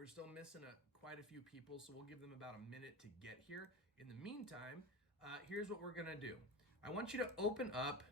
We're still missing quite a few people, so we'll give them about a minute to get here. In the meantime, here's what we're gonna do. I want you to open up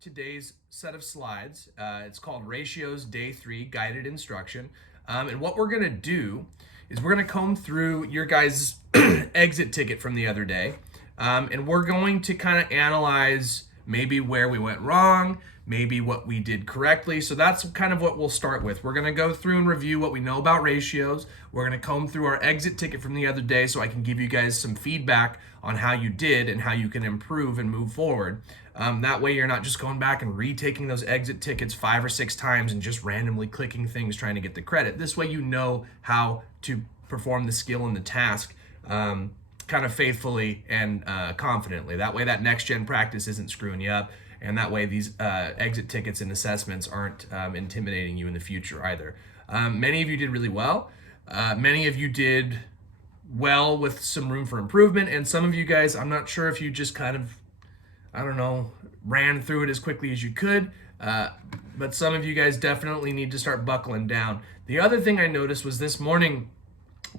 today's set of slides. It's called Ratios Day 3 Guided Instruction. And what we're gonna do is we're gonna comb through your guys' exit ticket from the other day. And we're going to kind of analyze maybe where we went wrong, maybe what we did correctly. So that's kind of what we'll start with. We're gonna go through and review what we know about ratios. We're gonna comb through our exit ticket from the other day so I can give you guys some feedback on how you did and how you can improve and move forward. That way you're not just going back and retaking those exit tickets 5 or 6 times and just randomly clicking things trying to get the credit. This way you know how to perform the skill and the task kind of faithfully and confidently. That way that next gen practice isn't screwing you up, and that way these exit tickets and assessments aren't intimidating you in the future either. Many of you did really well. Many of you did well with some room for improvement, and some of you guys, I'm not sure if you just kind of, I don't know, ran through it as quickly as you could, but some of you guys definitely need to start buckling down. The other thing I noticed was this morning,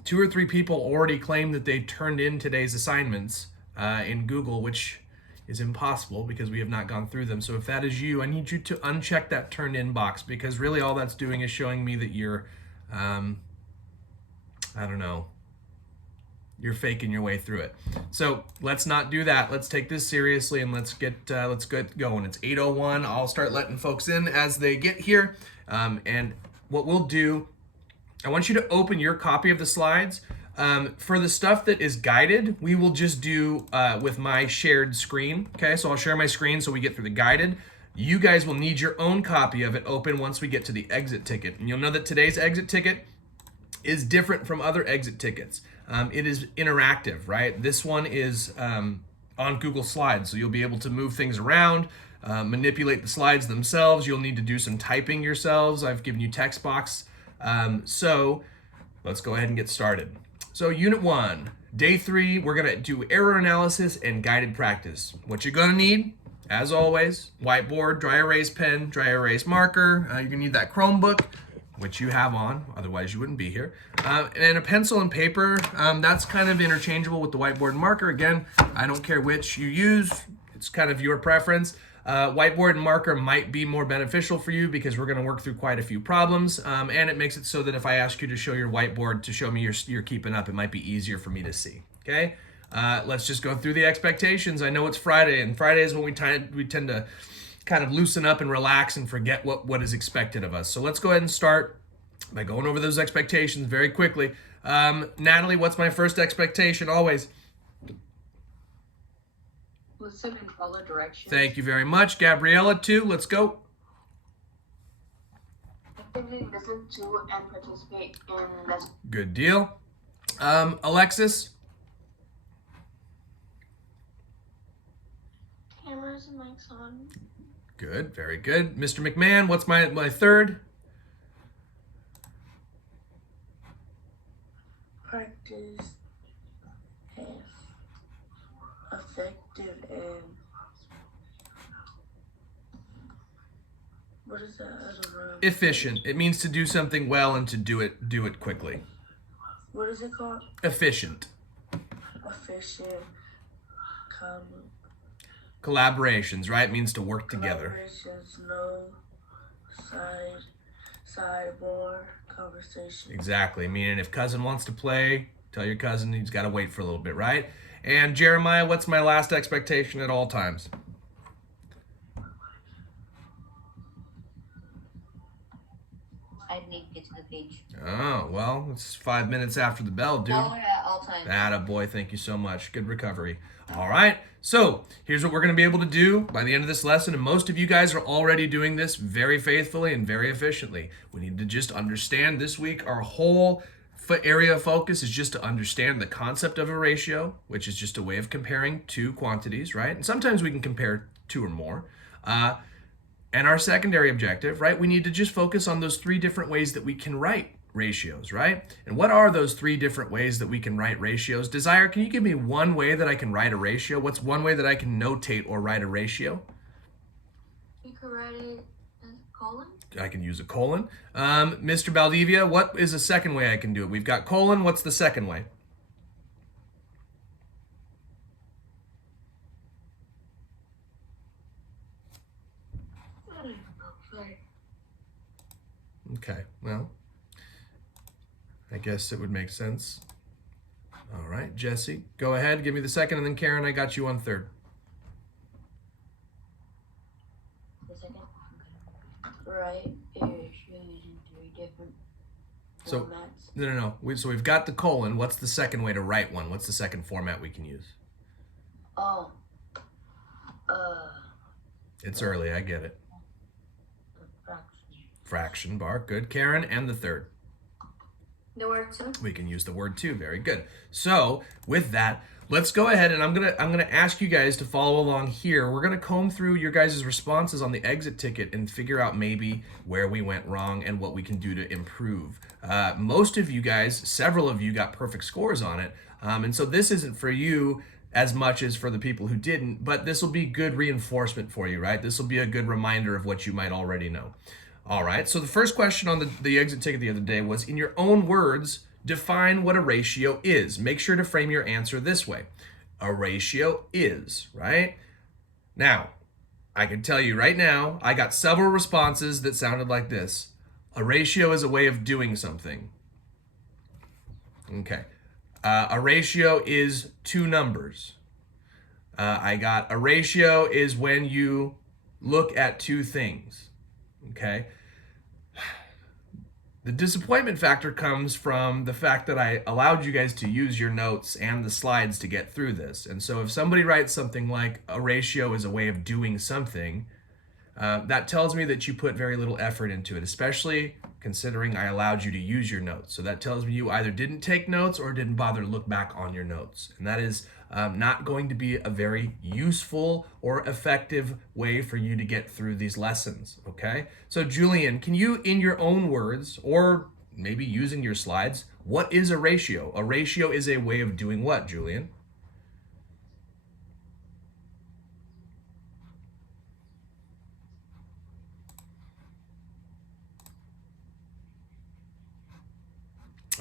2 or 3 people already claimed that they turned in today's assignments in Google, which is impossible because we have not gone through them. So if that is you, I need you to uncheck that turned in box, because really all that's doing is showing me that you're, I don't know, you're faking your way through it. So let's not do that. Let's take this seriously and let's get going. It's 8:01. I'll start letting folks in as they get here. And what we'll do, I want you to open your copy of the slides. For the stuff that is guided, we will just do with my shared screen. Okay, so I'll share my screen so we get through the guided. You guys will need your own copy of it open once we get to the exit ticket. And you'll know that today's exit ticket is different from other exit tickets. It is interactive, right? This one is on Google Slides, so you'll be able to move things around, manipulate the slides themselves. You'll need to do some typing yourselves. I've given you text box. So let's go ahead and get started. So Unit 1, Day 3, we're gonna do error analysis and guided practice. What you're gonna need, as always, whiteboard, dry erase pen, dry erase marker. You're gonna need that Chromebook, which you have on, otherwise you wouldn't be here. And a pencil and paper, that's kind of interchangeable with the whiteboard and marker. Again, I don't care which you use, it's kind of your preference. Whiteboard and marker might be more beneficial for you because we're going to work through quite a few problems, and it makes it so that if I ask you to show your whiteboard to show me you're keeping up, it might be easier for me to see. Okay, let's just go through the expectations. I know it's Friday, and Friday is when we tend to kind of loosen up and relax and forget what is expected of us. So let's go ahead and start by going over those expectations very quickly. Natalie, what's my first expectation always? Listen and follow directions. Thank you very much. Gabriella, too. Let's go. Actively listen to and participate in lessons. Good deal. Alexis? Cameras and mics on. Good. Very good. Mr. McMahon, what's my third? Practice effective and what is that other word? Efficient. It means to do something well and to do it quickly. What is it called? Efficient. Efficient. Collaborations, right? It means to work together. Collaborations, no sidebar conversation. Exactly. Meaning if cousin wants to play, tell your cousin he's got to wait for a little bit, right? And Jeremiah, what's my last expectation at all times? I need to get to the page. Oh, well, it's 5 minutes after the bell, dude. Oh, yeah, all times. Attaboy, thank you so much. Good recovery. All right, so here's what we're going to be able to do by the end of this lesson, and most of you guys are already doing this very faithfully and very efficiently. We need to just understand this week our whole area of focus is just to understand the concept of a ratio, which is just a way of comparing two quantities, right? And sometimes we can compare 2 or more. And our secondary objective, right? We need to just focus on those 3 different ways that we can write ratios, right? And what are those 3 different ways that we can write ratios? Desire, can you give me one way that I can write a ratio? What's one way that I can notate or write a ratio? You could write it as a colon. I can use a colon. Mr. Baldivia, what is the second way I can do it? We've got colon. What's the second way? Okay, well, I guess it would make sense. All right, Jesse, go ahead. Give me the second, and then Karen, I got you on third. The second. Right. Ratio is in three different So, Formats. no. So we've got the colon. What's the second way to write one? What's the second format we can use? Oh. It's early, I get it. Fraction. Fraction bar, good. Karen, and the third. The word two. We can use the word too. Very good. So with that, let's go ahead and I'm gonna ask you guys to follow along here. We're gonna comb through your guys' responses on the exit ticket and figure out maybe where we went wrong and what we can do to improve. Most of you guys, several of you, got perfect scores on it, and so this isn't for you as much as for the people who didn't. But this will be good reinforcement for you, right? This will be a good reminder of what you might already know. All right, so the first question on the exit ticket the other day was, in your own words, define what a ratio is. Make sure to frame your answer this way. A ratio is, right? Now, I can tell you right now, I got several responses that sounded like this. A ratio is a way of doing something. Okay. A ratio is two numbers. I got a ratio is when you look at two things. Okay. The disappointment factor comes from the fact that I allowed you guys to use your notes and the slides to get through this. And so if somebody writes something like a ratio is a way of doing something, that tells me that you put very little effort into it, especially considering I allowed you to use your notes. So that tells me you either didn't take notes or didn't bother to look back on your notes. And that is not going to be a very useful or effective way for you to get through these lessons, okay? So Julian, can you, in your own words, or maybe using your slides, what is a ratio? A ratio is a way of doing what, Julian?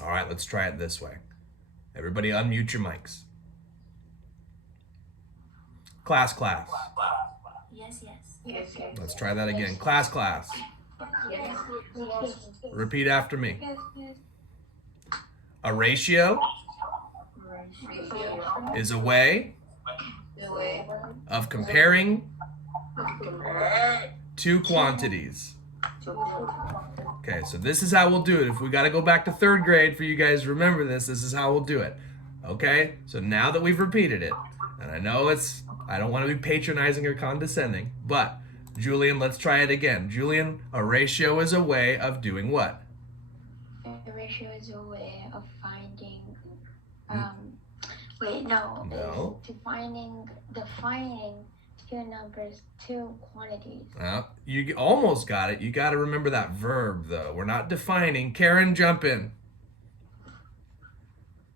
All right, let's try it this way. Everybody unmute your mics. Class. Yes. Yes. Let's try that again. Class. Yes. Repeat after me. A ratio is a way of comparing two quantities. Okay, so this is how we'll do it. If we got to go back to third grade for you guys to remember this, this is how we'll do it. Okay, so now that we've repeated it, and I know I don't want to be patronizing or condescending, but Julian, let's try it again. Julian, a ratio is a way of doing what? A ratio is a way of finding. No. Is defining two numbers, two quantities. You almost got it. You got to remember that verb, though. We're not defining. Karen, jump in.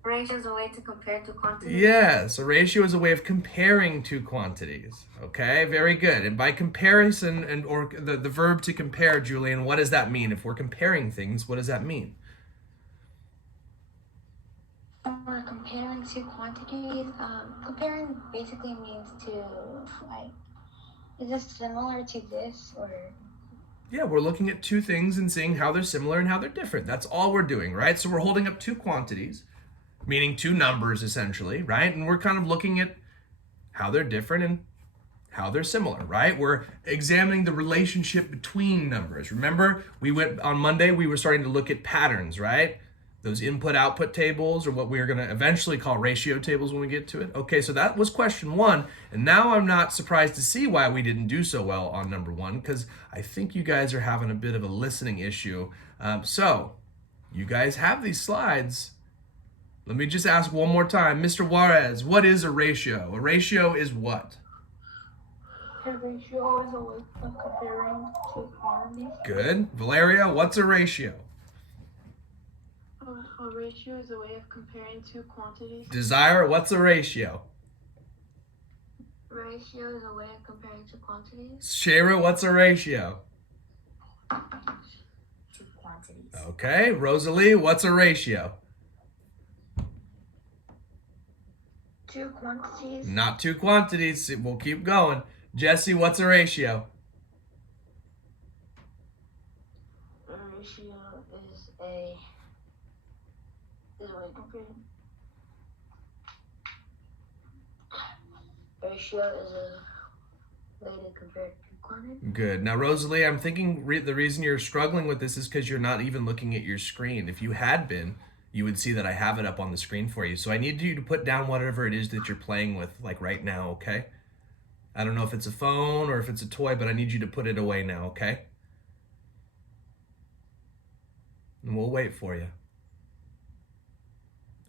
Ratio is a way to compare two quantities. Yes, a ratio is a way of comparing two quantities. Okay, very good. And by comparison or the verb to compare, Julian, what does that mean? If we're comparing things, what does that mean? We're comparing two quantities. Comparing basically means to is this similar to this or? Yeah, we're looking at two things and seeing how they're similar and how they're different. That's all we're doing, right? So we're holding up two quantities, meaning two numbers essentially, right? And we're kind of looking at how they're different and how they're similar, right? We're examining the relationship between numbers. Remember, on Monday, we were starting to look at patterns, right? Those input-output tables, or what we're gonna eventually call ratio tables when we get to it. Okay, so that was question one, and now I'm not surprised to see why we didn't do so well on number one, because I think you guys are having a bit of a listening issue. So, you guys have these slides. Let me just ask one more time. Mr. Juarez, what is a ratio? A ratio is what? A ratio is a way of comparing two quantities. Good. Valeria, what's a ratio? A ratio is a way of comparing two quantities. Desire, what's a ratio? Ratio is a way of comparing two quantities. Shara, what's a ratio? Two quantities. Okay, Rosalie, what's a ratio? Two quantities. Not two quantities. We'll keep going. Jesse, what's a ratio? A ratio is a way compared. Ratio is a way to compare two quantities. Good. Now, Rosalie, I'm thinking the reason you're struggling with this is because you're not even looking at your screen. If you had been, you would see that I have it up on the screen for you. So I need you to put down whatever it is that you're playing with, like right now, okay? I don't know if it's a phone or if it's a toy, but I need you to put it away now, okay? And we'll wait for you.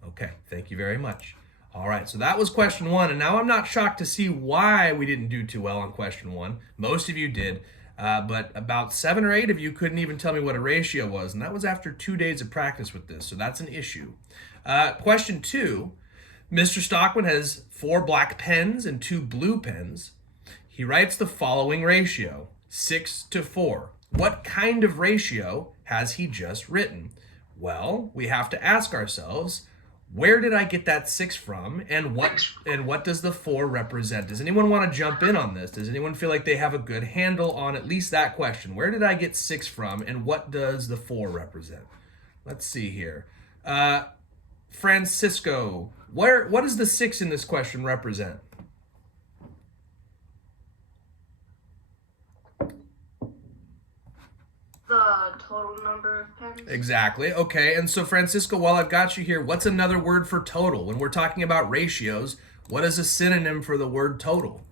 Okay, thank you very much. All right, so that was question 1, and now I'm not shocked to see why we didn't do too well on question 1. Most of you did, but about 7 or 8 of you couldn't even tell me what a ratio was, and that was after 2 days of practice with this, so that's an issue. Question 2, Mr. Stockman has 4 black pens and 2 blue pens. He writes the following ratio, 6:4. What kind of ratio has he just written? Well, we have to ask ourselves, where did I get that 6 from, and what does the 4 represent? Does anyone want to jump in on this? Does anyone feel like they have a good handle on at least that question? Where did I get 6 from, and what does the 4 represent? Let's see here. Francisco, what does the 6 in this question represent? The total number of pens. Exactly. Okay. And so, Francisco, while I've got you here, what's another word for total? When we're talking about ratios, what is a synonym for the word total?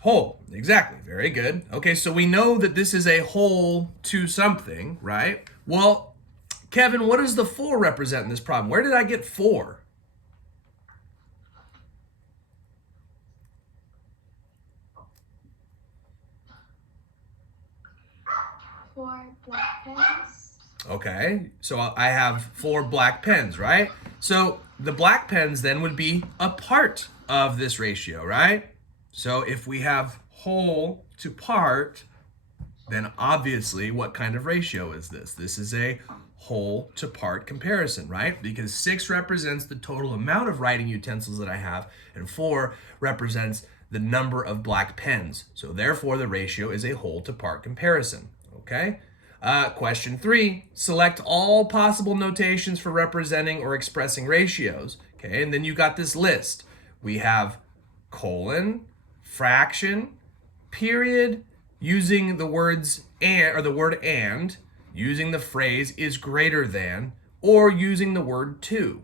Whole. Exactly. Very good. Okay. So we know that this is a whole to something, right? Well, Kevin, what does the 4 represent in this problem? Where did I get 4? Four black pens. Okay, so I have 4 black pens, right? So the black pens then would be a part of this ratio, right? So if we have whole to part, then obviously what kind of ratio is this? This is a whole to part comparison, right? Because 6 represents the total amount of writing utensils that I have, and 4 represents the number of black pens. So therefore the ratio is a whole to part comparison. Okay. Question 3, select all possible notations for representing or expressing ratios. Okay, and then you got this list. We have colon, fraction, period, using the words and, or the word and, using the phrase is greater than, or using the word to.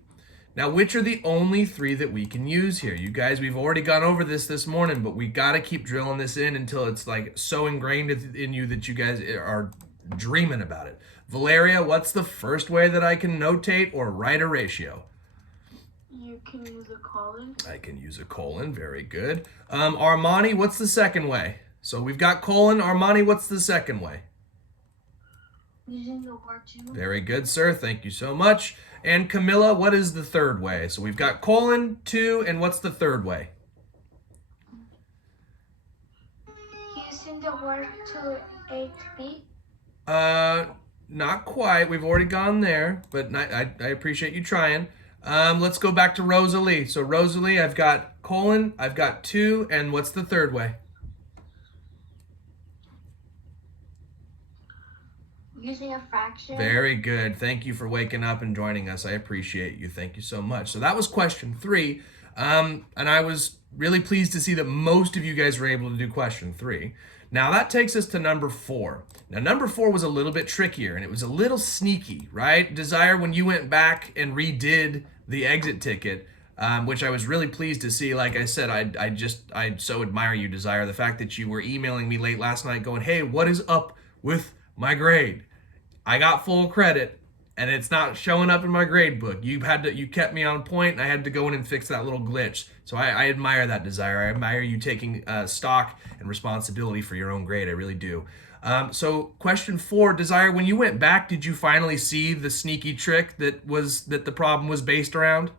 Now, which are the only 3 that we can use here? You guys, we've already gone over this morning, but we got to keep drilling this in until it's like so ingrained in you that you guys are dreaming about it. Valeria, what's the first way that I can notate or write a ratio? You can use a colon. I can use a colon. Very good. Armani, what's the second way? So we've got colon. Armani, what's the second way? Using the word to. Very good, sir. Thank you so much. And Camilla, what is the third way? So we've got colon, to, and what's the third way? Using the word to A to B. Not quite. We've already gone there, but I appreciate you trying. Let's go back to Rosalie. So Rosalie, I've got colon, I've got to, and what's the third way? Using a fraction. Very good. Thank you for waking up and joining us. I appreciate you. Thank you so much. So that was question 3. And I was really pleased to see that most of you guys were able to do question 3. Now that takes us to number 4. Now number 4 was a little bit trickier and it was a little sneaky, right? Desire, when you went back and redid the exit ticket, which I was really pleased to see. Like I said, I so admire you, Desire. The fact that you were emailing me late last night going, hey, what is up with my grade? I got full credit and it's not showing up in my grade book. You kept me on point, and I had to go in and fix that little glitch. So I admire that, Desire. I admire you taking stock and responsibility for your own grade. I really do. So question 4, Desire, when you went back, did you finally see the sneaky trick that the problem was based around?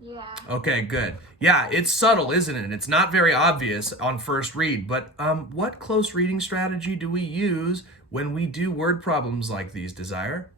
Yeah. Okay, good. Yeah, it's subtle, isn't it? It's not very obvious on first read, but what close reading strategy do we use when we do word problems like these, Desire?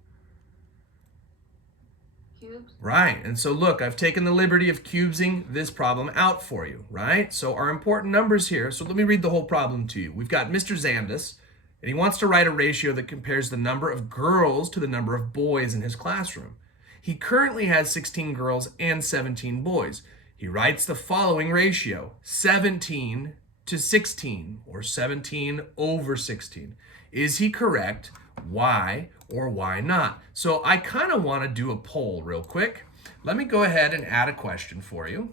Cubes. Right, and so look, I've taken the liberty of cubesing this problem out for you, right? So our important numbers here, so let me read the whole problem to you. We've got Mr. Zandis, and he wants to write a ratio that compares the number of girls to the number of boys in his classroom. He currently has 16 girls and 17 boys. He writes the following ratio, 17 to 16, or 17 over 16. Is he correct? Why or why not? So I kind of want to do a poll real quick. Let me go ahead and add a question for you.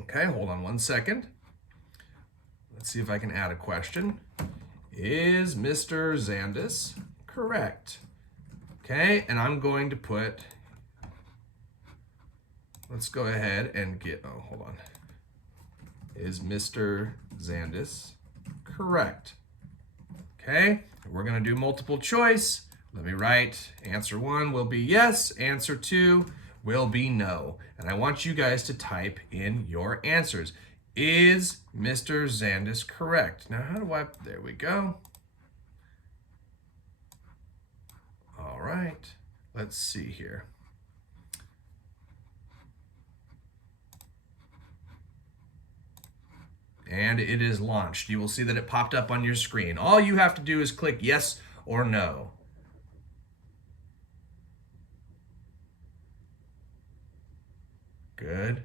Okay, hold on one second. Let's see if I can add a question. Is Mr. Zandis correct? Okay, and I'm going to put, let's go ahead and get, oh, hold on. Is Mr. Zandis correct? Okay, we're going to do multiple choice. Let me write, answer 1 will be yes, answer 2 will be no. And I want you guys to type in your answers. Is Mr. Zandis correct? Now, how do I, there we go. All right, let's see here. And it is launched. You will see that it popped up on your screen. All you have to do is click yes or no. Good.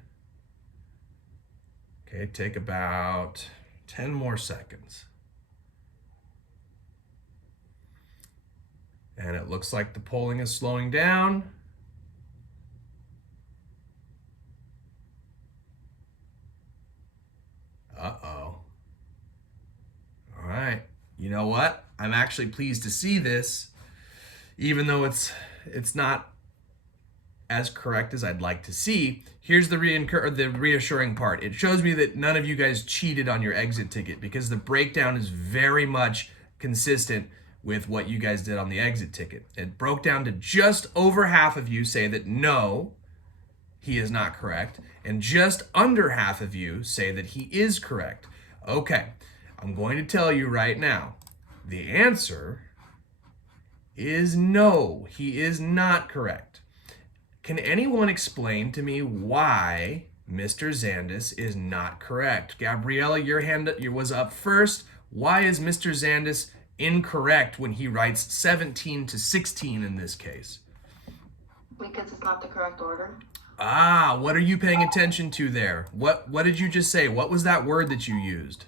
Okay, take about 10 more seconds. And it looks like the polling is slowing down. Uh-oh. All right. You know what? I'm actually pleased to see this, even though it's not as correct as I'd like to see. Here's the reassuring part. It shows me that none of you guys cheated on your exit ticket, because the breakdown is very much consistent with what you guys did on the exit ticket. It broke down to just over half of you say that no, he is not correct, and just under half of you say that he is correct. Okay, I'm going to tell you right now, the answer is no, he is not correct. Can anyone explain to me why Mr. Zandis is not correct? Gabriella, your hand was up first. Why is Mr. Zandis incorrect when he writes 17 to 16 in this case? Because it's not the correct order. Ah, what are you paying attention to there? What did you just say? What was that word that you used?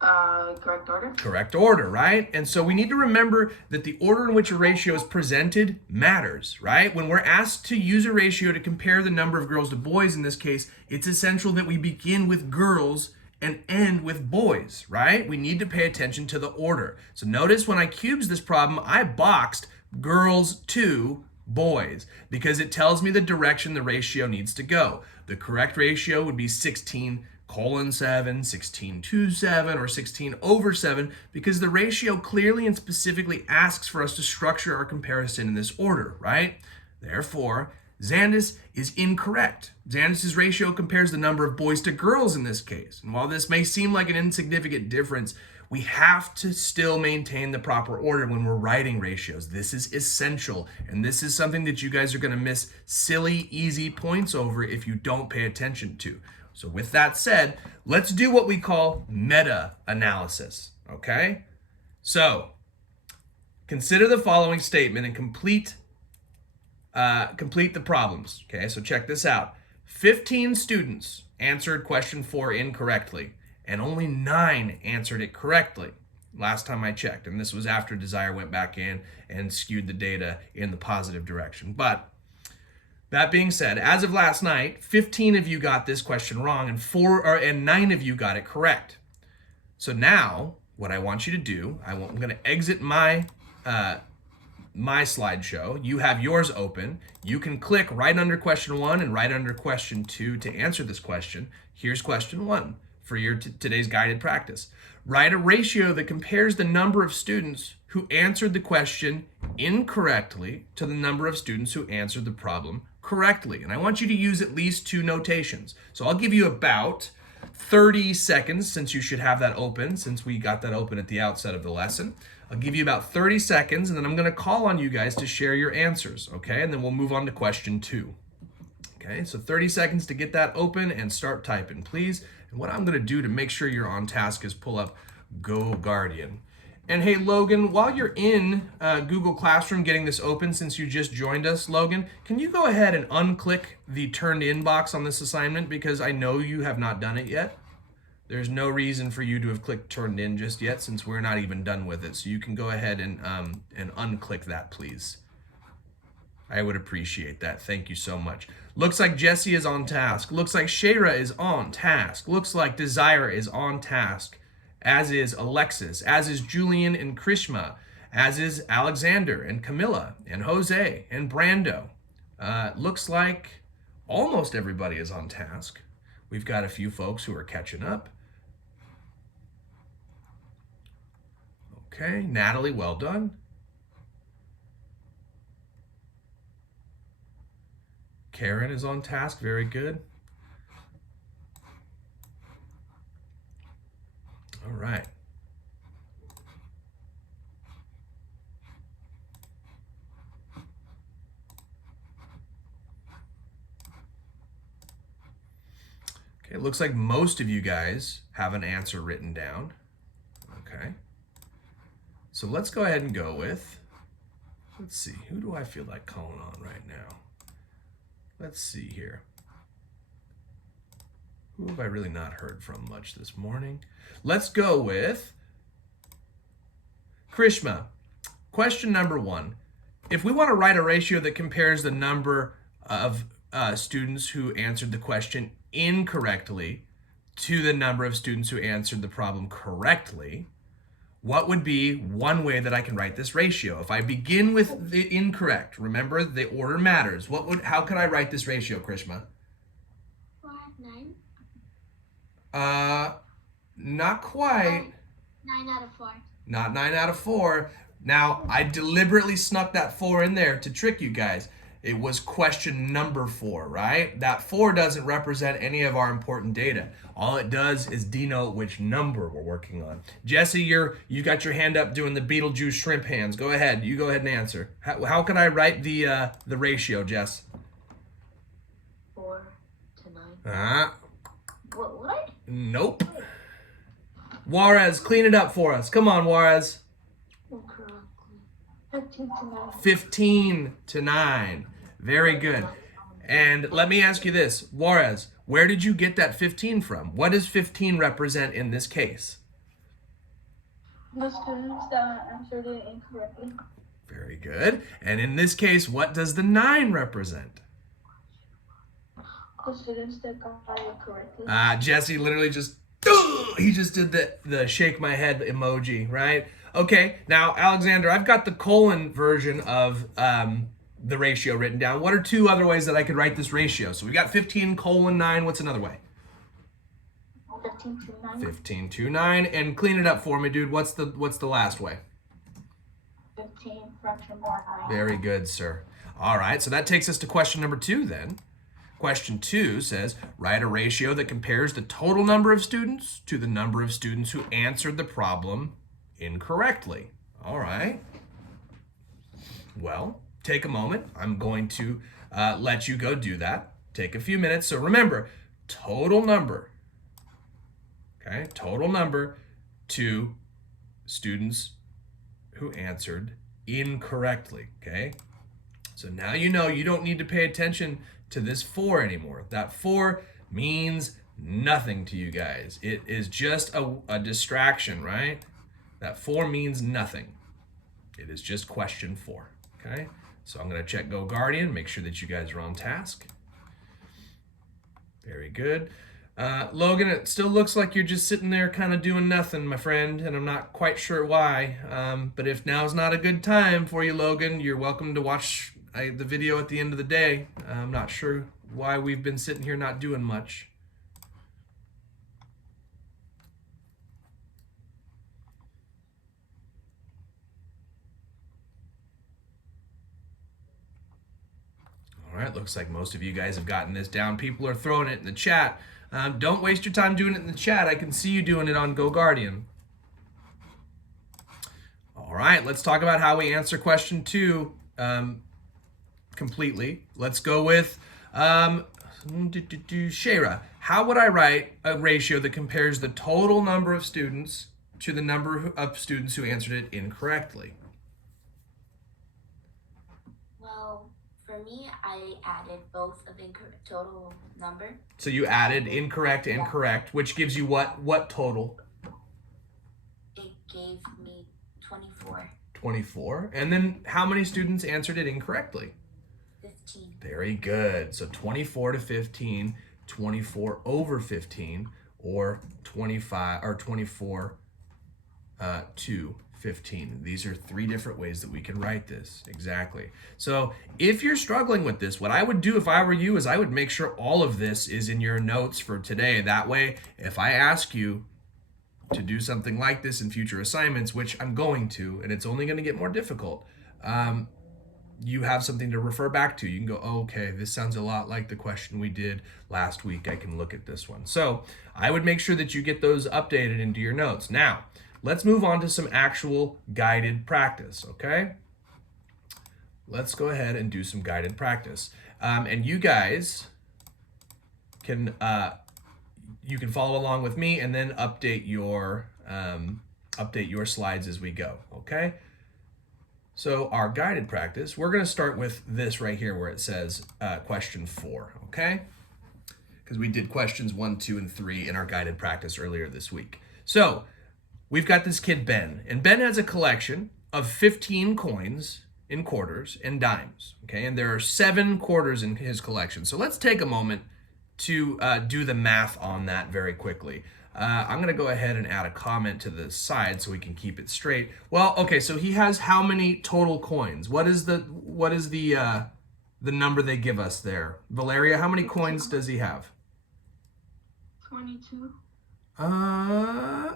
Correct order. Correct order, right? And so we need to remember that the order in which a ratio is presented matters, right? When we're asked to use a ratio to compare the number of girls to boys in this case, it's essential that we begin with girls and end with boys, right? We need to pay attention to the order. So notice when I cubes this problem, I boxed girls to boys because it tells me the direction the ratio needs to go. The correct ratio would be 16:7, 16:7, or 16/7, because the ratio clearly and specifically asks for us to structure our comparison in this order, right? Therefore, Zandis is incorrect. Zandis' ratio compares the number of boys to girls in this case. And while this may seem like an insignificant difference, we have to still maintain the proper order when we're writing ratios. This is essential, and this is something that you guys are going to miss silly, easy points over if you don't pay attention to. So with that said, let's do what we call meta-analysis, okay? So consider the following statement and complete the problems, okay? So check this out. 15 students answered question 4 incorrectly, and only 9 answered it correctly last time I checked. And this was after Desire went back in and skewed the data in the positive direction. But that being said, as of last night, 15 of you got this question wrong and 9 of you got it correct. So now what I want you to do, I'm going to exit my slideshow. You have yours open. You can click right under question 1 and right under question 2 to answer this question. Here's question 1 for your today's guided practice. Write a ratio that compares the number of students who answered the question incorrectly to the number of students who answered the problem correctly. And I want you to use at least 2 notations. So I'll give you about 30 seconds, since you should have that open, since we got that open at the outset of the lesson. I'll give you about 30 seconds, and then I'm going to call on you guys to share your answers, okay? And then we'll move on to question 2. Okay, so 30 seconds to get that open and start typing, please. And what I'm going to do to make sure you're on task is pull up GoGuardian. And hey, Logan, while you're in Google Classroom getting this open, since you just joined us, Logan, can you go ahead and unclick the turned in box on this assignment? Because I know you have not done it yet. There's no reason for you to have clicked turned in just yet, since we're not even done with it. So you can go ahead and unclick that, please. I would appreciate that. Thank you so much. Looks like Jesse is on task. Looks like Shayra is on task. Looks like Desire is on task, as is Alexis, as is Julian and Krishma, as is Alexander and Camilla and Jose and Brando. Looks like almost everybody is on task. We've got a few folks who are catching up. Okay, Natalie, well done. Karen is on task, very good. All right. Okay, it looks like most of you guys have an answer written down. Okay. So let's go ahead and go with, let's see, who do I feel like calling on right now? Let's see here. Who have I really not heard from much this morning? Let's go with Krishma. Question number 1. If we want to write a ratio that compares the number of students who answered the question incorrectly to the number of students who answered the problem correctly, what would be one way that I can write this ratio? If I begin with the incorrect, remember the order matters. How could I write this ratio, Krishma? 4, 9. Not quite. 9 out of 4. Not 9 out of 4. Now, I deliberately snuck that 4 in there to trick you guys. It was question number 4, right? That 4 doesn't represent any of our important data. All it does is denote which number we're working on. Jesse, you got your hand up doing the Beetlejuice shrimp hands. Go ahead. You go ahead and answer. How can I write the ratio, Jess? 4 to 9. What? Nope. Juarez, clean it up for us. Come on, Juarez. Incorrectly. 15 to 9. 15 to 9. Very good. And let me ask you this, Juarez, where did you get that 15 from? What does 15 represent in this case? The students that answered it incorrectly. Very good. And in this case, what does the 9 represent? The students that got it correctly. Jesse literally just, he just did the shake my head emoji, right? Okay, now, Alexander, I've got the colon version of the ratio written down. What are 2 other ways that I could write this ratio? So we got 15 colon 9. What's another way? 15 to 9. 15 to 9. And clean it up for me, dude. What's the last way? 15 fraction more 9. Very good, sir. All right, so that takes us to question number 2 then. Question 2 says, write a ratio that compares the total number of students to the number of students who answered the problem incorrectly. All right. Well, take a moment. I'm going to let you go do that. Take a few minutes. So remember, total number, okay? Total number to students who answered incorrectly, okay? So now you know you don't need to pay attention to this 4 anymore. That 4 means nothing to you guys. It is just a distraction, right? That 4 means nothing. It is just question 4, okay? So I'm going to check GoGuardian, make sure that you guys are on task. Very good. Logan, it still looks like you're just sitting there kind of doing nothing, my friend, and I'm not quite sure why. But if now's not a good time for you, Logan, you're welcome to watch the video at the end of the day. I'm not sure why we've been sitting here not doing much. All right, looks like most of you guys have gotten this down. People are throwing it in the chat. Don't waste your time doing it in the chat. I can see you doing it on Go Guardian. All right, let's talk about how we answer question 2 completely. Let's go with Shayra. How would I write a ratio that compares the total number of students to the number of students who answered it incorrectly? Well, for me, I added both of the total number. So you added incorrect and correct, which gives you what total? It gave me 24. 24. And then how many students answered it incorrectly? 15. Very good. So 24 to 15, 24 over 15, or 25 or 24 to 15. These are 3 different ways that we can write this. Exactly. So if you're struggling with this, what I would do if I were you is I would make sure all of this is in your notes for today. That way, if I ask you to do something like this in future assignments, which I'm going to, and it's only going to get more difficult, you have something to refer back to. You can go, oh, okay, this sounds a lot like the question we did last week. I can look at this one. So I would make sure that you get those updated into your notes. Now, let's move on to some actual guided practice, okay? Let's go ahead and do some guided practice. And you guys can you can follow along with me and then update your slides as we go, okay? So our guided practice, we're going to start with this right here where it says question 4, okay? Because we did questions 1, 2, and 3 in our guided practice earlier this week. So we've got this kid, Ben, and Ben has a collection of 15 coins in quarters and dimes, okay? And there are 7 quarters in his collection. So let's take a moment to do the math on that very quickly. I'm going to go ahead and add a comment to the side so we can keep it straight. Well, okay, so he has how many total coins? What is the number they give us there? Valeria, how many coins does he have? 22 Uh,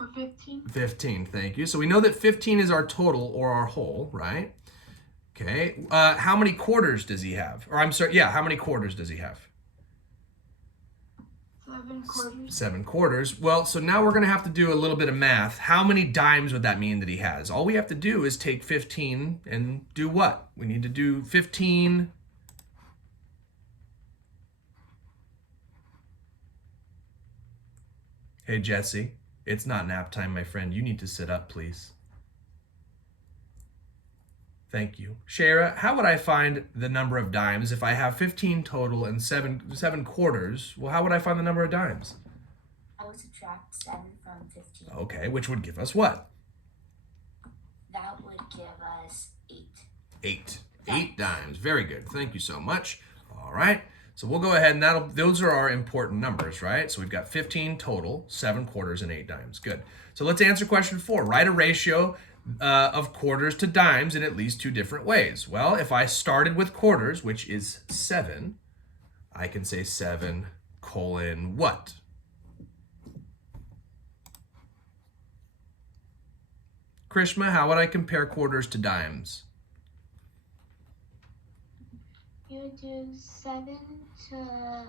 or 15. 15, thank you. So we know that 15 is our total or our whole, right? Okay. How many quarters does he have? Or I'm sorry, yeah, how many quarters does he have? 7 quarters. 7 quarters. Well, so now we're going to have to do a little bit of math. How many dimes would that mean that he has? All we have to do is take 15 and do what? We need to do 15. Hey, Jesse, it's not nap time, my friend. You need to sit up, please. Thank you. Shara, how would I find the number of dimes if I have 15 total and 7 quarters? Well, how would I find the number of dimes? I would subtract 7 from 15. Okay, which would give us what? That would give us 8. 8. 8 dimes. Very good. Thank you so much. All right. So we'll go ahead and those are our important numbers, right? So we've got 15 total, 7 quarters, and 8 dimes. Good. So let's answer question 4. Write a ratio of quarters to dimes in at least 2 different ways. Well, if I started with quarters, which is 7, I can say 7 colon what? Krishma, how would I compare quarters to dimes? You would do 7 to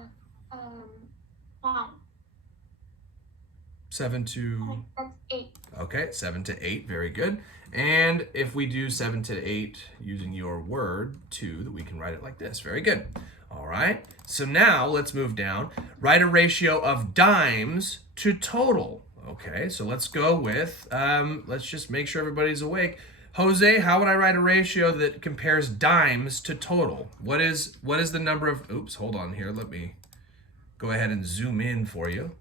5. 7 to... That's 8. Okay, 7 to 8, very good. And if we do 7 to 8 using your word, 2, that we can write it like this. Very good. All right, so now let's move down. Write a ratio of dimes to total. Okay, so let's go with, let's just make sure everybody's awake. Jose, how would I write a ratio that compares dimes to total? What is the number of, oops, hold on here. Let me go ahead and zoom in for you.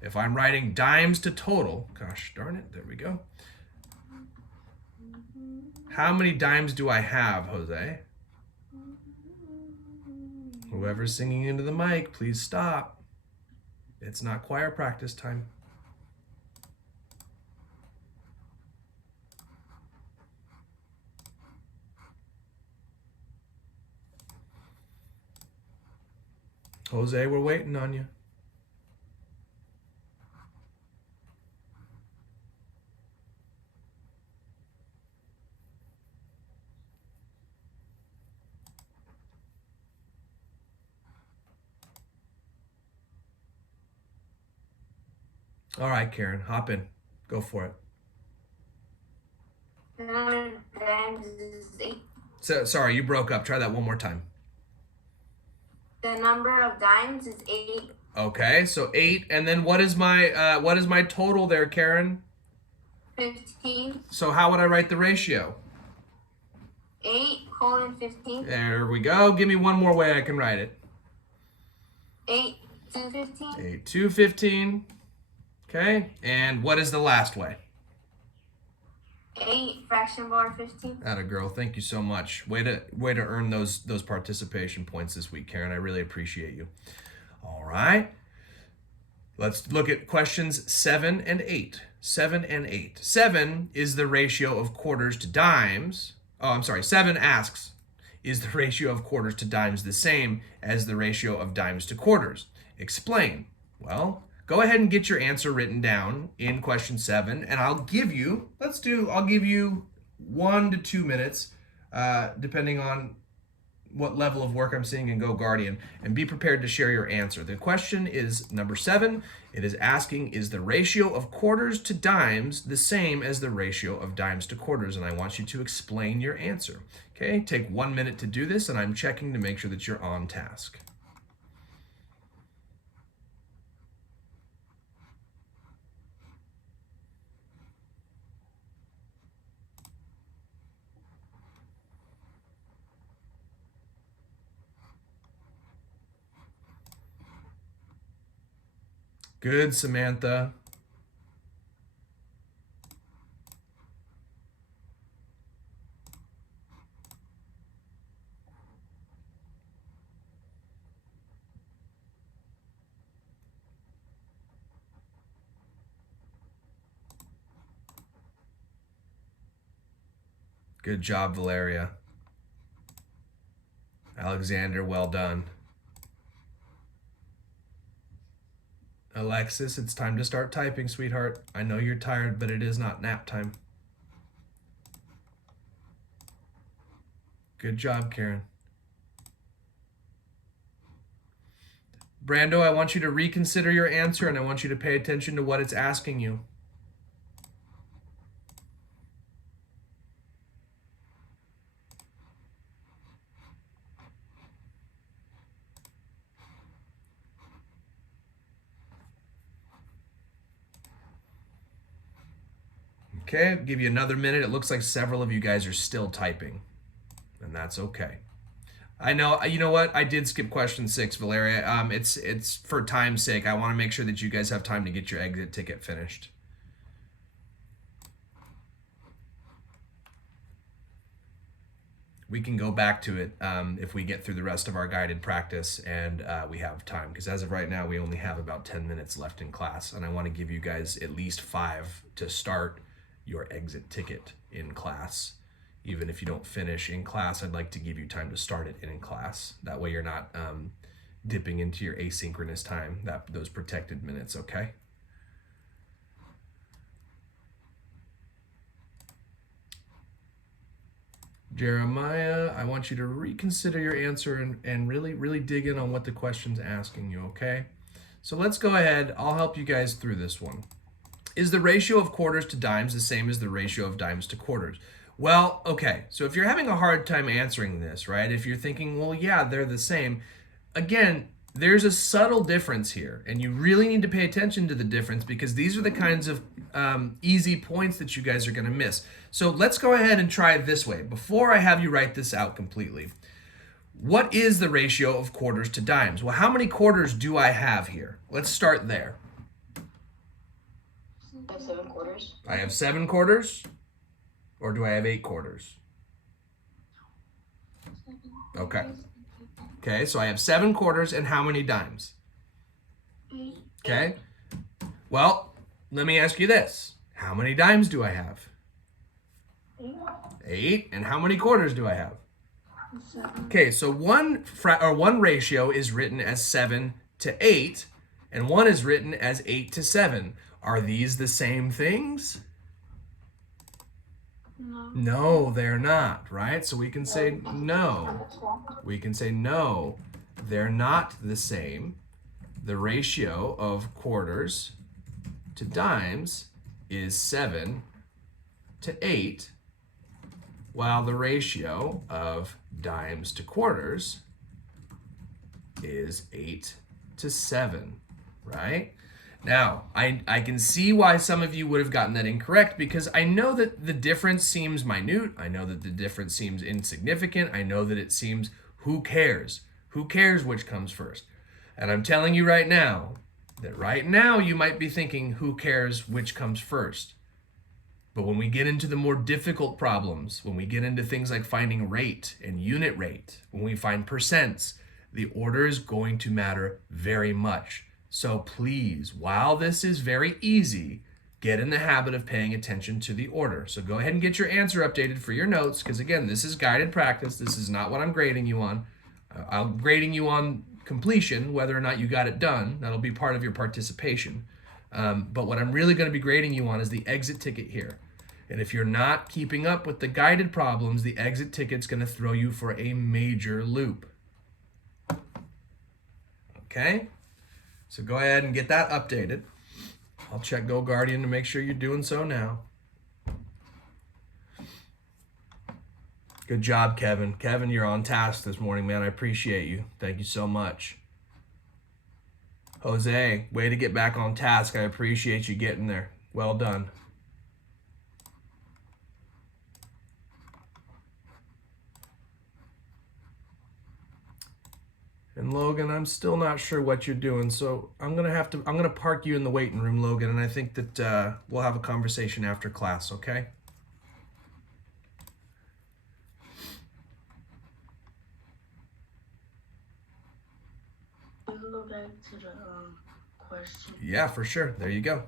If I'm writing dimes to total, gosh darn it, there we go. How many dimes do I have, Jose? Whoever's singing into the mic, please stop. It's not choir practice time. Jose, we're waiting on you. All right, Karen, hop in. Go for it. The number of dimes is 8. So, sorry, you broke up. Try that one more time. The number of dimes is 8. Okay, so 8, and then what is my total there, Karen? 15. So how would I write the ratio? 8:15. There we go. Give me one more way I can write it. 8:15. 8 to 15. Okay, and what is the last way? 8 fraction bar 15. Atta girl, thank you so much. Way to earn those participation points this week, Karen. I really appreciate you. All right. Let's look at questions 7 and 8. 7 and 8. 7 is the ratio of quarters to dimes. Oh, I'm sorry. 7 asks, is the ratio of quarters to dimes the same as the ratio of dimes to quarters? Explain. Well, go ahead and get your answer written down in question 7, and I'll give you 1 to 2 minutes, depending on what level of work I'm seeing in Go Guardian, and be prepared to share your answer. The question is number 7. It is asking, is the ratio of quarters to dimes the same as the ratio of dimes to quarters? And I want you to explain your answer. Okay, take 1 minute to do this, and I'm checking to make sure that you're on task. Good, Samantha. Good job, Valeria. Alexander, well done. Alexis, it's time to start typing, sweetheart. I know you're tired, but it is not nap time. Good job, Karen. Brando, I want you to reconsider your answer, and I want you to pay attention to what it's asking you. Okay, I'll give you another minute. It looks like several of you guys are still typing, and that's okay. I know, you know what? I did skip question 6, Valeria. It's for time's sake. I want to make sure that you guys have time to get your exit ticket finished. We can go back to it if we get through the rest of our guided practice and we have time, because as of right now, we only have about 10 minutes left in class, and I want to give you guys at least 5 to start your exit ticket in class. Even if you don't finish in class, I'd like to give you time to start it in class. That way you're not dipping into your asynchronous time, those protected minutes, okay? Jeremiah, I want you to reconsider your answer and really dig in on what the question's asking you, okay? So let's go ahead. I'll help you guys through this one. Is the ratio of quarters to dimes the same as the ratio of dimes to quarters? Well, okay, so if you're having a hard time answering this, right? If you're thinking, well, yeah, they're the same. Again, there's a subtle difference here, and you really need to pay attention to the difference, because these are the kinds of easy points that you guys are going to miss. So let's go ahead and try it this way. Before I have you write this out completely, what is the ratio of quarters to dimes? Well, how many quarters do I have here? Let's start there. I have 7 quarters. I have 7 quarters, or do I have 8 quarters? Okay. Okay, so I have 7 quarters, and how many dimes? 8. Okay. Well, let me ask you this. How many dimes do I have? 8. 8. And how many quarters do I have? 7. Okay, so one ratio is written as 7 to 8, and one is written as 8 to 7. Are these the same things? No. No, they're not, right? So we can say no. We can say no, they're not the same. The ratio of quarters to dimes is 7 to 8, while the ratio of dimes to quarters is 8 to 7, right? Now, I can see why some of you would have gotten that incorrect, because I know that the difference seems minute. I know that the difference seems insignificant. I know that it seems, who cares? Who cares which comes first? And I'm telling you right now that right now you might be thinking, who cares which comes first? But when we get into the more difficult problems, when we get into things like finding rate and unit rate, when we find percents, the order is going to matter very much. So please, while this is very easy, get in the habit of paying attention to the order. So go ahead and get your answer updated for your notes, because again, this is guided practice. This is not what I'm grading you on. I'm grading you on completion, whether or not you got it done. That'll be part of your participation. But what I'm really going to be grading you on is the exit ticket here. And if you're not keeping up with the guided problems, the exit ticket's going to throw you for a major loop. Okay? So go ahead and get that updated. I'll check GoGuardian to make sure you're doing so now. Good job, Kevin. Kevin, you're on task this morning, man. I appreciate you. Thank you so much. Jose, way to get back on task. I appreciate you getting there. Well done. And Logan, I'm still not sure what you're doing, so I'm gonna park you in the waiting room, Logan, and I think that we'll have a conversation after class, okay? We can go back to the question. Yeah, for sure. There you go.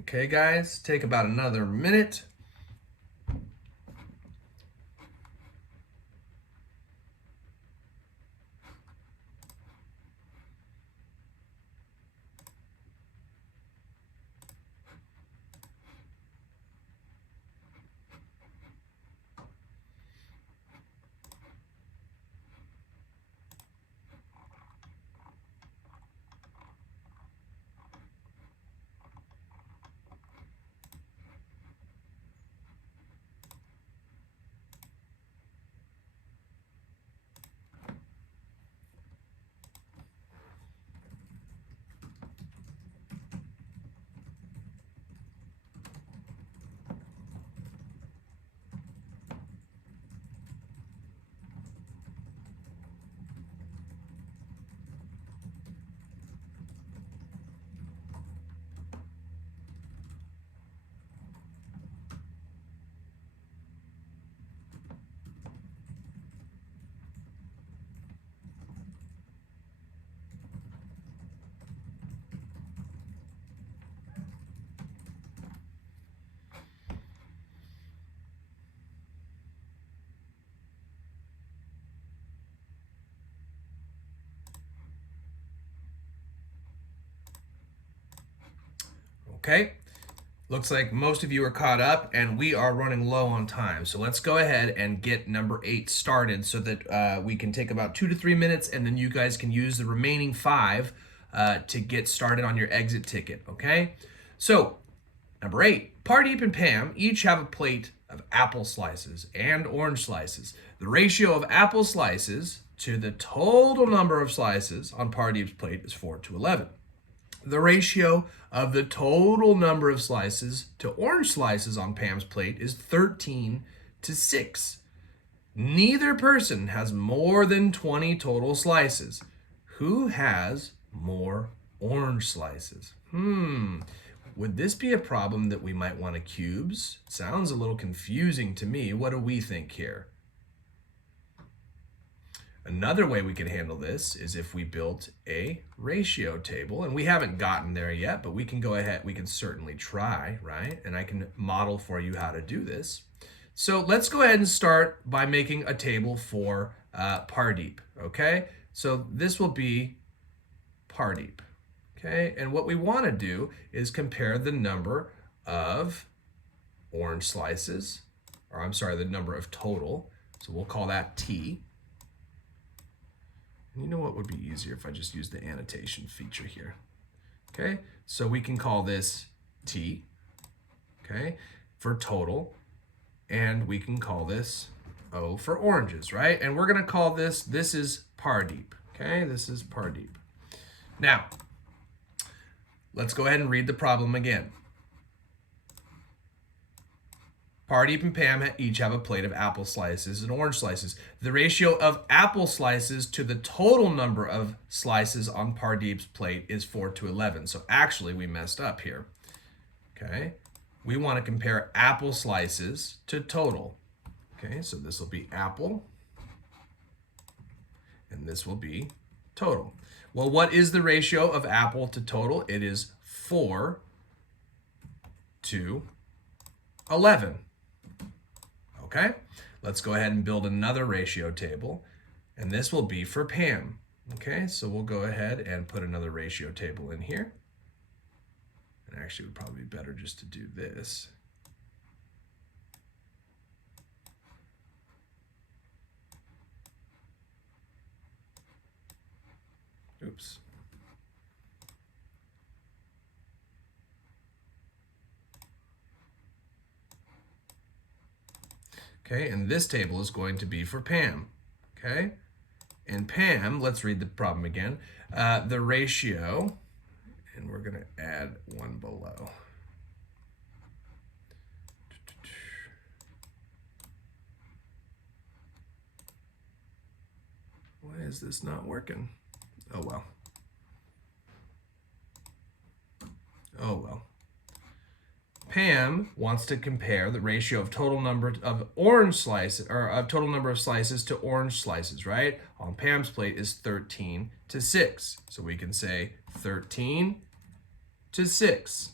Okay, guys, take about another minute. Okay, looks like most of you are caught up and we are running low on time. So let's go ahead and get number 8 started so that we can take about 2 to 3 minutes, and then you guys can use the remaining 5 to get started on your exit ticket, okay? So number 8, Pardeep and Pam each have a plate of apple slices and orange slices. The ratio of apple slices to the total number of slices on Pardeep's plate is 4 to 11. The ratio of the total number of slices to orange slices on Pam's plate is 13 to 6. Neither person has more than 20 total slices. Who has more orange slices? Would this be a problem that we might want to cubes? Sounds a little confusing to me. What do we think here? Another way we could handle this is if we built a ratio table, and we haven't gotten there yet, but we can go ahead, we can certainly try, right? And I can model for you how to do this. So let's go ahead and start by making a table for Pardeep, okay? So this will be Pardeep, okay? And what we want to do is compare the number of orange slices, or I'm sorry, the number of total So we'll call that T. And you know what would be easier if I just use the annotation feature here. Okay, so we can call this T, okay, for total, and we can call this O for oranges, right? And we're gonna call this is Pardeep, okay? This is Pardeep. Now, let's go ahead and read the problem again. Pardeep and Pam each have a plate of apple slices and orange slices. The ratio of apple slices to the total number of slices on Pardeep's plate is 4:11. So actually we messed up here, okay? We want to compare apple slices to total. Okay, so this will be apple, and this will be total. Well, what is the ratio of apple to total? It is 4:11. Okay, let's go ahead and build another ratio table, and this will be for Pam. Okay, so we'll go ahead and put another ratio table in here. And actually, it would probably be better just to do this. Oops. Okay, and this table is going to be for Pam. Okay, and Pam, let's read the problem again. The ratio, and we're going to add one below. Why is this not working? Oh well. Oh well. Pam wants to compare the ratio of total number of orange slices, or of total number of slices to orange slices, right? On Pam's plate is 13:6. So we can say 13:6.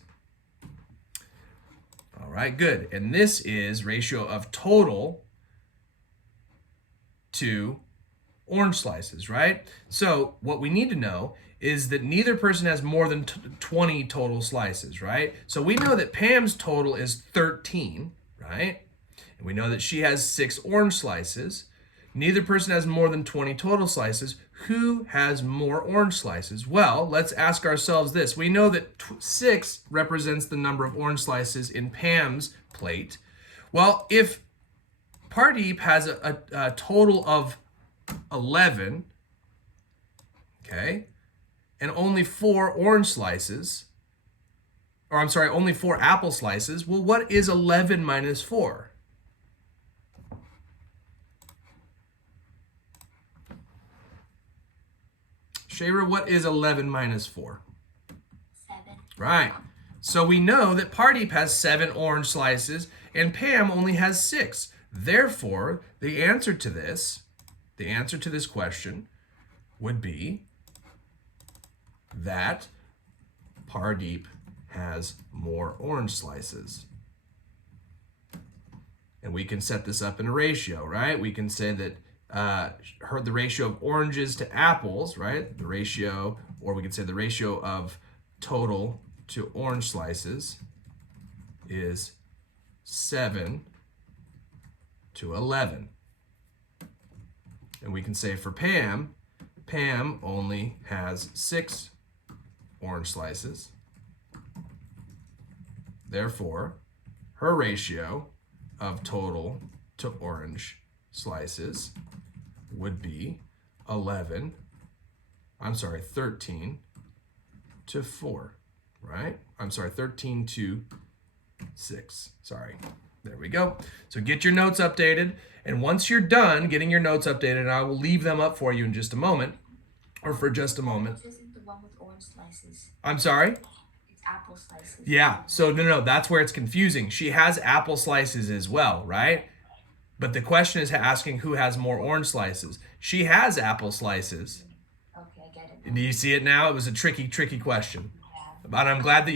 All right, good. And this is ratio of total to orange slices, right? So what we need to know is that neither person has more than 20 total slices, right? So we know that Pam's total is 13, right? And we know that she has 6 orange slices. Neither person has more than 20 total slices. Who has more orange slices? Well, let's ask ourselves this. We know that 6 represents the number of orange slices in Pam's plate. Well, if Pardeep has a total of 11, okay, and only 4 orange slices, or I'm sorry, only 4 apple slices, well, what is 11 minus 4? Shayra, what is 11 minus 4? 7. Right. So we know that Pardeep has 7 orange slices and Pam only has 6. Therefore, the answer to this question would be that Pardeep has more orange slices. And we can set this up in a ratio, right? We can say that the ratio of oranges to apples, right? The ratio, or we could say the ratio of total to orange slices is 7:11. And we can say for Pam only has 6 orange slices. Therefore, her ratio of total to orange slices would be 13:4, right? 13:6, sorry. There we go. So get your notes updated, and once you're done getting your notes updated, and I will leave them up for you in just a moment, or for just a moment. This isn't the one with orange slices. I'm sorry? It's apple slices. Yeah, so no, that's where it's confusing. She has apple slices as well, right? But the question is asking who has more orange slices. She has apple slices. Okay, I get it. Do you see it now? It was a tricky question. But I'm glad that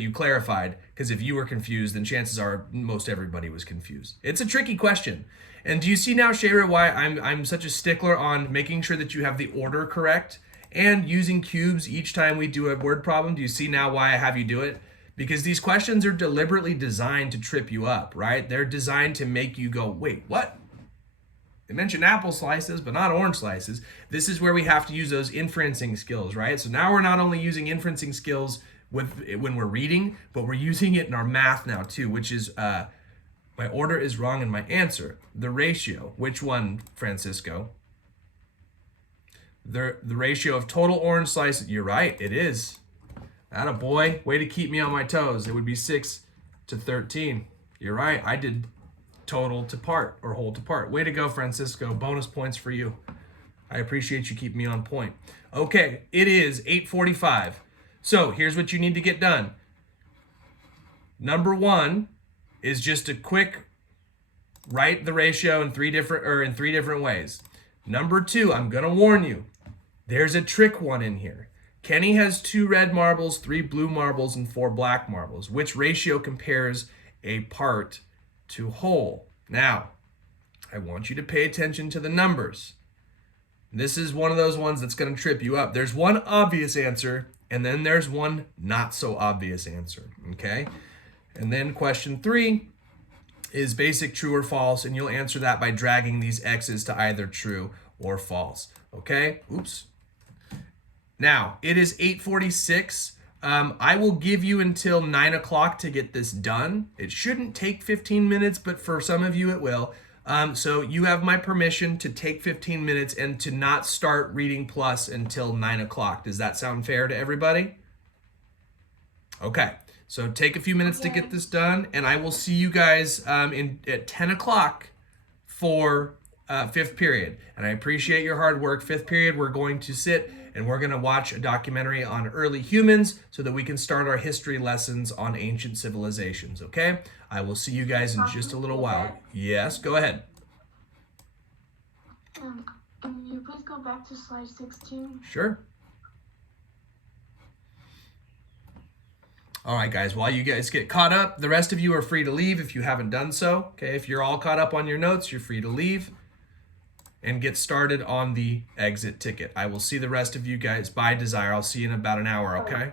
you clarified, because if you were confused, then chances are most everybody was confused. It's a tricky question. And do you see now, Shayra, why I'm such a stickler on making sure that you have the order correct and using cubes each time we do a word problem? Do you see now why I have you do it? Because these questions are deliberately designed to trip you up, right? They're designed to make you go, wait, what? They mentioned apple slices, but not orange slices. This is where we have to use those inferencing skills, right? So now we're not only using inferencing skills when we're reading, but we're using it in our math now too, which is, my order is wrong in my answer. The ratio, which one, Francisco? The ratio of total orange slices, you're right, it is. Atta boy, way to keep me on my toes. It would be 6 to 13. You're right, I did total to part or whole to part. Way to go, Francisco. Bonus points for you. I appreciate you keeping me on point. Okay, it is 8:45. So here's what you need to get done. Number 1 is just a quick write the ratio in three different ways. Number 2, I'm gonna warn you. There's a trick one in here. Kenny has 2 red marbles, 3 blue marbles, and 4 black marbles. Which ratio compares a part to whole? Now, I want you to pay attention to the numbers. This is one of those ones that's going to trip you up. There's one obvious answer, and then there's one not so obvious answer, okay? And then question 3 is basic true or false, and you'll answer that by dragging these X's to either true or false, okay? Oops. Now, it is 8:46. I will give you until 9 o'clock to get this done. It shouldn't take 15 minutes, but for some of you it will. So you have my permission to take 15 minutes and to not start reading plus until 9 o'clock. Does that sound fair to everybody? Okay, so take a few minutes to get this done, and I will see you guys at 10 o'clock for 5th period. And I appreciate your hard work. 5th period, we're going to sit and we're going to watch a documentary on early humans so that we can start our history lessons on ancient civilizations, okay? I will see you guys in just a little while. Yes, go ahead. Can you please go back to slide 16? Sure. All right, guys, while you guys get caught up, the rest of you are free to leave if you haven't done so, okay? If you're all caught up on your notes, you're free to leave and get started on the exit ticket. I will see the rest of you guys. Bye, Desire. I'll see you in about an hour, okay?